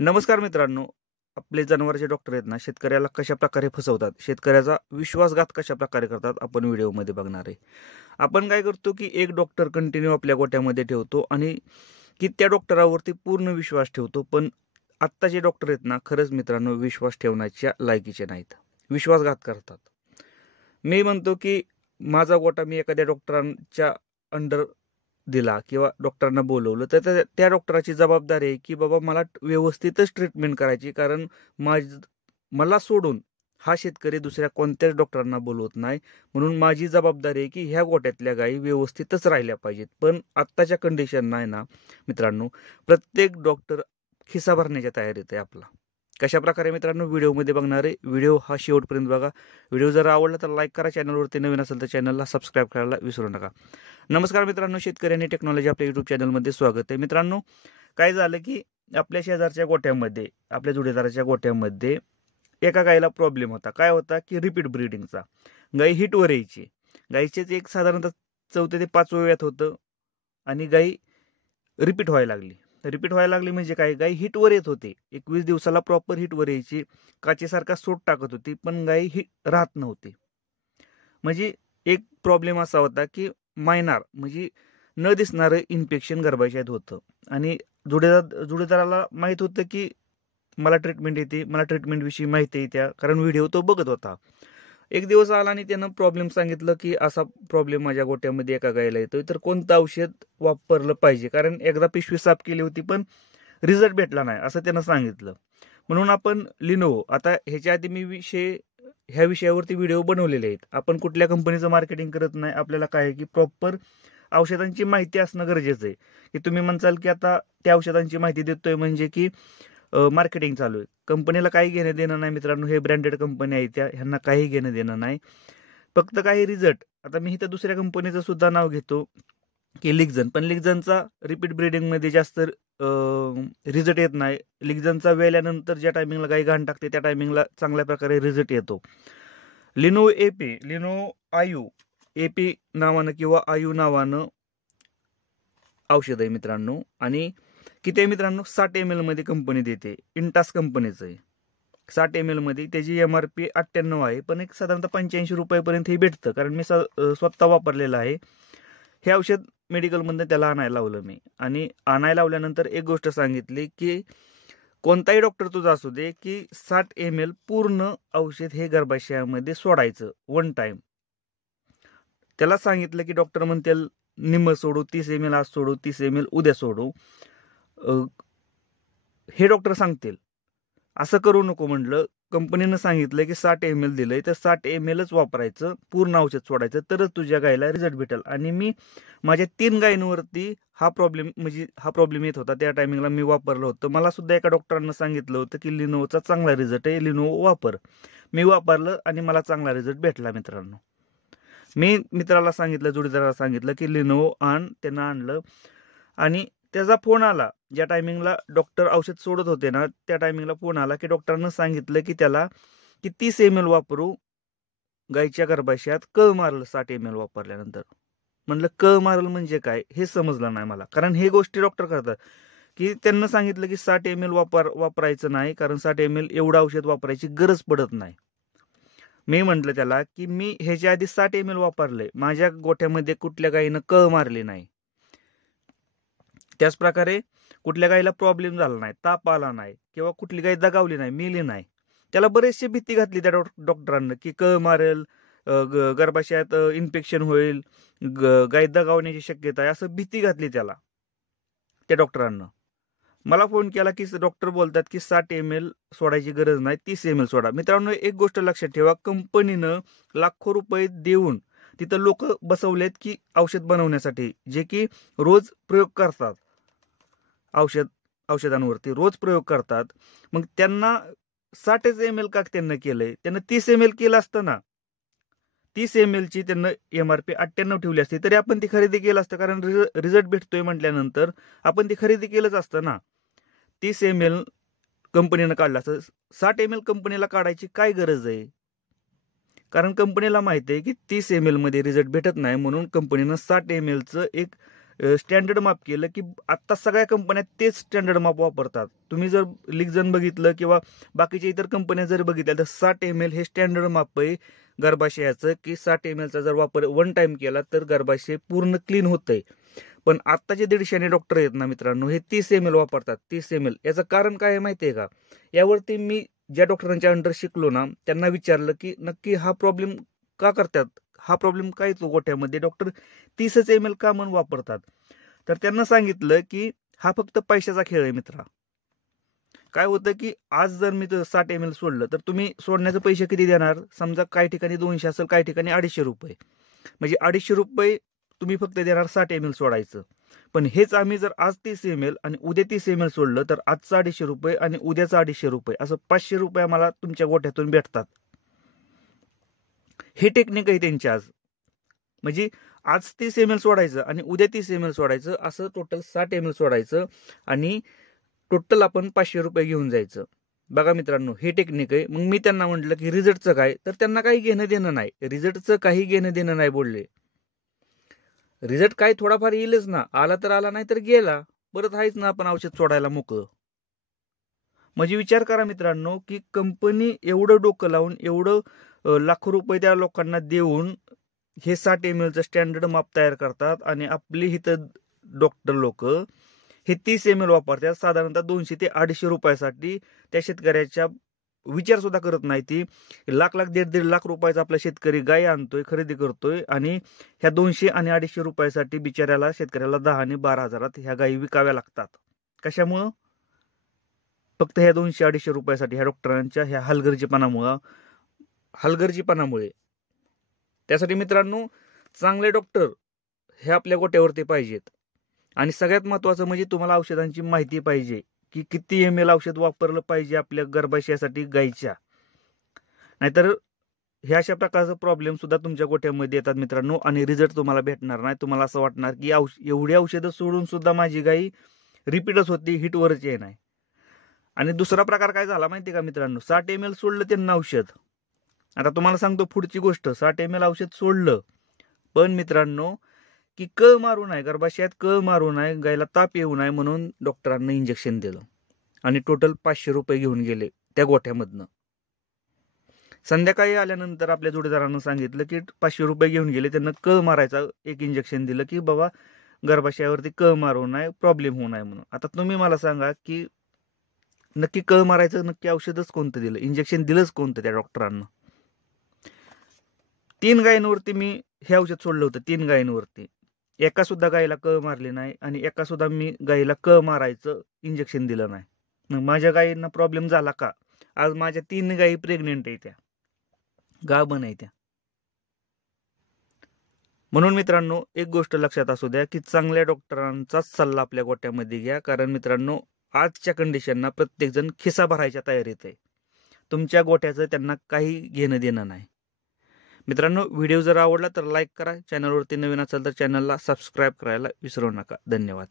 नमस्कार मित्रांनो. आपले जनावरांचे डॉक्टर आहेत ना, शेतकऱ्याला कशा प्रकारे फसवतात, शेतकऱ्याचा विश्वासघात कशा प्रकारे करतात, आपण व्हिडिओमध्ये बघणार आहे. आपण काय करतो की एक डॉक्टर कंटिन्यू आपल्या गोट्यामध्ये ठेवतो आणि की त्या डॉक्टरावरती पूर्ण विश्वास ठेवतो. पण आत्ताचे डॉक्टर आहेत ना, खरंच मित्रांनो विश्वास ठेवण्याच्या लायकीचे नाहीत, विश्वासघात करतात. मी म्हणतो की माझा गोटा मी एखाद्या डॉक्टरांच्या अंडर दिला किंवा डॉक्टरांना बोलवलं तर त्या डॉक्टराची जबाबदारी आहे की बाबा मला व्यवस्थितच ट्रीटमेंट करायची, कारण मला सोडून हा शेतकरी दुसऱ्या कोणत्याच डॉक्टरांना बोलवत नाही. म्हणून माझी जबाबदारी आहे की ह्या गोट्यातल्या गायी व्यवस्थितच राहिल्या पाहिजेत. पण आत्ताच्या कंडिशन नाही ना मित्रांनो, प्रत्येक डॉक्टर खिसा भरण्याच्या तयारीत आहे आपला. कशा प्रकारे मित्रांनो व्हिडिओमध्ये बघणार आहे. व्हिडिओ हा शेवटपर्यंत बघा. व्हिडिओ जर आवडला तर लाईक करा, चॅनलवरती नवीन असेल तर चॅनलला सबस्क्राईब करायला विसरू नका. नमस्कार मित्रांनो, शेतकरी आणि टेक्नॉलॉजी आपल्या यूट्यूब चॅनलमध्ये स्वागत आहे. मित्रांनो, काय झालं की आपल्या शेजारच्या गोट्यामध्ये, आपल्या जोडीदाराच्या गोट्यामध्ये एका गायीला प्रॉब्लेम होता. काय होता की रिपीट ब्रीडिंगचा. गाई हिटवर यायची. गाईचेच एक साधारणतः 4 ते 5 वेळात होतं आणि गाई रिपीट व्हायला लागली म्हणजे काय, गाई हिटवर येत होते. 21 दिवसाला प्रॉपर हिटवर यायची. काचेसारखा सोट टाकत होती, पण गाई राहत नव्हती. म्हणजे एक प्रॉब्लेम असा होता की मायनार म्हणजे न दिसणारं इन्फेक्शन गर्भाशयात होतं. आणि जोडीदाराला माहीत होतं की मला ट्रीटमेंट येते, मला ट्रीटमेंटविषयी माहिती येत्या, कारण व्हिडिओ तो बघत होता. एक दिवस आला आणि त्यानं प्रॉब्लेम सांगितलं की असा प्रॉब्लेम माझ्या गोट्यामध्ये एका गायला येतोय, तर कोणतं औषध वापरलं पाहिजे, कारण एकदा पिशवी साफ केली होती पण रिझल्ट भेटला नाही असं त्यानं सांगितलं. म्हणून आपण लिनोवो, आता ह्याच्या आधी मी ह्या विषयावरती व्हिडिओ बनवलेले आहेत. आपण कुठल्या कंपनीचं मार्केटिंग करत नाही. आपल्याला काय आहे की प्रॉपर औषधांची माहिती असणं गरजेचं आहे. की तुम्ही म्हणसाल की आता त्या औषधांची माहिती देतोय म्हणजे की मार्केटिंग चालू आहे. कंपनीला काही घेणं देणं नाही मित्रांनो. हे ब्रँडेड कंपनी आहे, ह्यांना काही घेणं देणं नाही. फक्त काही रिझल्ट, आता मी इथं दुसऱ्या कंपनीचं सुद्धा नाव घेतो की लिक्झन, पण लिक्झनचा रिपीट ब्रीडिंगमध्ये जास्त रिझल्ट येत नाही. लिक्झनचा वेल्यानंतर ज्या टायमिंगला गाई घाण टाकते त्या टायमिंगला चांगल्या प्रकारे रिझल्ट येतो. लिनो एपी, लिनो आयू, एपी नावानं किंवा आयू नावानं औषध आहे मित्रांनो. आणि किती आहे मित्रांनो, 60 ml मध्ये कंपनी देते. इंटास कंपनीचं आहे. 60 ml मध्ये त्याची MRP 98 आहे, पण एक साधारणतः 85 रुपयापर्यंत हे भेटतं, कारण मी स्वतः वापरलेलं आहे. हे औषध मेडिकलमधनं त्याला आणायला लावलं मी. आणि आणायला लावल्यानंतर एक गोष्ट सांगितली की कोणताही डॉक्टर तुझा असू दे की 60 ml पूर्ण औषध हे गर्भाशयामध्ये सोडायचं 1 टाइम. त्याला सांगितलं की डॉक्टर म्हणते निम्म सोडू, 30 ml आज सोडू, 30 ml उद्या सोडू. हे डॉक्टर सांगतील. असं करू नको म्हणलं. कंपनीनं सांगितलं की 60 ml दिलंय तर 60 mlच वापरायचं, पूर्ण औषध सोडायचं, तरच तुझ्या गायीला रिझल्ट भेटेल. आणि मी माझ्या 3 गायींवरती हा प्रॉब्लेम येत होता. त्या टायमिंगला मी वापरलं होतं. मला सुद्धा एका डॉक्टरांना सांगितलं होतं की लिनोवोचा चांगला रिझल्ट आहे, लिनोवो वापर. मी वापरलं आणि मला चांगला रिझल्ट भेटला मित्रांनो. मी मित्राला सांगितलं, जोडीदाराला सांगितलं की लिनोवो आण. त्यानं आणलं आणि त्याचा फोन आला. ज्या टायमिंगला डॉक्टर औषध सोडत होते ना, त्या टायमिंगला फोन आला की डॉक्टरनं सांगितलं की त्याला की 30 ml वापरू. गायीच्या गर्भाशयात कळ मारलं 60 ml वापरल्यानंतर. म्हणलं कळ मारलं म्हणजे काय हे समजलं नाही मला, कारण हे गोष्टी डॉक्टर करतात की त्यांना सांगितलं की 60 ml वापरायचं नाही, कारण 60 ml एवढं औषध वापरायची गरज पडत नाही. मी म्हटलं त्याला की मी ह्याच्या आधी 60 ml वापरले, माझ्या गोठ्यामध्ये कुठल्या गायीनं कळ मारली नाही. त्याच प्रकारे कुठल्या गायीला प्रॉब्लेम झाला नाही, ताप आला नाही किंवा कुठली गाय दगावली नाही, मेली नाही. त्याला बरेचशी भीती घातली त्या डॉक्टरांना की कळ मारेल, गर्भाशयात इन्फेक्शन होईल, गाय दगावण्याची शक्यता आहे, असं भीती घातली त्याला त्या डॉक्टरांना. मला फोन केला की डॉक्टर बोलतात की 60 ml सोडायची गरज नाही, 30 ml सोडा. मित्रांनो, एक गोष्ट लक्षात ठेवा, कंपनीनं लाखो रुपये देऊन तिथं लोक बसवलेत की औषध बनवण्यासाठी, जे की रोज प्रयोग करतात. औषधांवरती रोज प्रयोग करतात. मग त्यांना 60 ml का त्यांना केलंय? त्यांना 30 ml केलं असतं ना. 30 ml ची त्यांना MRP 98 ठेवली असती तरी आपण ती खरेदी केलं असतं, कारण रिझल्ट भेटतोय म्हटल्यानंतर आपण ती खरेदी केलंच असतं ना. 30 ml कंपनीनं काढलं असतं. 60 ml कंपनीला काढायची काय गरज आहे? कारण कंपनीला माहिती आहे की 30 ml मध्ये रिझल्ट भेटत नाही, म्हणून कंपनीनं 60 ml चं एक स्टँडर्ड माप केलं की आत्ता सगळ्या कंपन्या तेच स्टँडर्ड माप वापरतात. तुम्ही जर लिक्झन बघितलं किंवा बाकीच्या इतर कंपन्या जर बघितल्या तर 60 ml हे स्टँडर्ड माप आहे गर्भाशयाचं, की 60 ml चा जर वापर 1 टाइम केला तर गर्भाशय पूर्ण क्लीन होतंय. पण आत्ताचे 150 डॉक्टर आहेत ना मित्रांनो, हे 30 ml वापरतात. 30 ml याचं कारण काय आहे माहिती आहे का? यावरती मी ज्या डॉक्टरांच्या अंडर शिकलो ना त्यांना विचारलं की नक्की हा प्रॉब्लेम का करतात, हा प्रॉब्लेम काय येतो गोठ्यामध्ये, डॉक्टर 30 ml का म्हणून वापरतात. तर त्यांना सांगितलं की हा फक्त पैशाचा खेळ आहे मित्रा. काय होतं की आज जर मी 60 ml सोडलं तर तुम्ही सोडण्याचे पैसे किती देणार? समजा काही ठिकाणी 200 असेल, काही ठिकाणी 250 रुपये. म्हणजे 250 रुपये तुम्ही फक्त देणार 60 ml सोडायचं. पण हेच आम्ही जर आज 30 ml आणि उद्या 30 ml सोडलं तर आजचं 250 रुपये आणि उद्याचं 250 रुपये, असं 500 रुपये आम्हाला तुमच्या गोठ्यातून भेटतात. हे टेक्निक आहे त्यांची आज. म्हणजे आज 30 ml सोडायचं आणि उद्या 30 ml सोडायचं, असं टोटल 60 ml सोडायचं आणि टोटल आपण 500 रुपये घेऊन जायचं. बघा मित्रांनो, हे टेक्निक आहे. मग मी त्यांना म्हटलं की रिझल्टचं काय? तर त्यांना काही घेणं देणं नाही. रिझल्टचं काही घेणं देणं नाही बोलले. रिझल्ट काय थोडाफार येईलच ना, आला तर आला नाही तर गेला, परत आहेच ना आपण औषध सोडायला मोकळं. म्हणजे विचार करा मित्रांनो की कंपनी एवढं डोकं लावून एवढं लाखो रुपये त्या लोकांना देऊन हे 60 ml चं स्टँडर्ड माप तयार करतात आणि आपले इथं डॉक्टर लोक हे 30 ml वापरतात साधारणतः 200 ते 250 रुपयासाठी. त्या शेतकऱ्याच्या विचार सुद्धा करत नाही. ती लाख 1.5 लाख रुपयाचा आपला शेतकरी गाय आणतोय, खरेदी करतोय आणि ह्या 200 आणि 250 रुपयासाठी बिचाऱ्याला शेतकऱ्याला 10 आणि 12 हजारात ह्या गायी विकाव्या लागतात. कशामुळं? फक्त ह्या 200-250 रुपयासाठी, ह्या डॉक्टरांच्या ह्या हलगर्जीपणामुळे. त्यासाठी मित्रांनो चांगले डॉक्टर हे आपल्या गोट्यावरती पाहिजेत. आणि सगळ्यात महत्वाचं म्हणजे तुम्हाला औषधांची माहिती पाहिजे की किती ml औषध वापरलं पाहिजे आपल्या गर्भाशयासाठी गायीच्या. नाहीतर ह्या अशा प्रकारचा प्रॉब्लेम सुद्धा तुमच्या गोठ्यामध्ये येतात मित्रांनो आणि रिझल्ट तुम्हाला भेटणार नाही. तुम्हाला असं वाटणार की एवढी औषधं सोडून सुद्धा माझी गाई रिपीटच होती, हिटवरच नाही. आणि दुसरा प्रकार काय झाला माहिती का मित्रांनो, 60 ml सोडलं त्यांना औषध. आता तुम्हाला सांगतो पुढची गोष्ट, 60 ml औषध सोडलं पण मित्रांनो की मारू नये, गर्भाशयात मारू नये, गायला ताप येऊ नये म्हणून डॉक्टरांना इंजेक्शन दिलं आणि टोटल 500 रुपये घेऊन गेले त्या गोठ्यामधनं. संध्याकाळी आल्यानंतर आपल्या जोडीदारांना सांगितलं की 500 रुपये घेऊन गेले, त्यांना मारायचा एक इंजेक्शन दिलं की बाबा गर्भाशयावरती मारू नये, प्रॉब्लेम होऊ नये म्हणून. आता तुम्ही मला सांगा की नक्की मारायचं नक्की औषधच कोणतं दिलं, इंजेक्शन दिलंच कोणतं त्या डॉक्टरांना? 3 गायींवरती मी हे औषध सोडलं होतं. 3 गायींवरती एका सुद्धा गायीला मारली नाही आणि एका सुद्धा मी गायीला मारायचं इंजेक्शन दिलं नाही. मग माझ्या गायींना प्रॉब्लेम झाला का? आज माझ्या 3 गायी प्रेग्नेंट आहे, त्या गाभण आहे त्या. म्हणून मित्रांनो एक गोष्ट लक्षात असू द्या की चांगल्या डॉक्टरांचाच सल्ला आपल्या गोट्यामध्ये घ्या. कारण मित्रांनो आजच्या कंडिशनना प्रत्येक जण खिसा भरायच्या तयारीत आहे. तुमच्या गोठ्याचं त्यांना काही घेणं देणं नाही. मित्रांनो व्हिडिओ जर आवडला तर लाईक करा. चॅनलवरती नवीन असाल तर चॅनलला सबस्क्राईब करायला विसरू नका. धन्यवाद.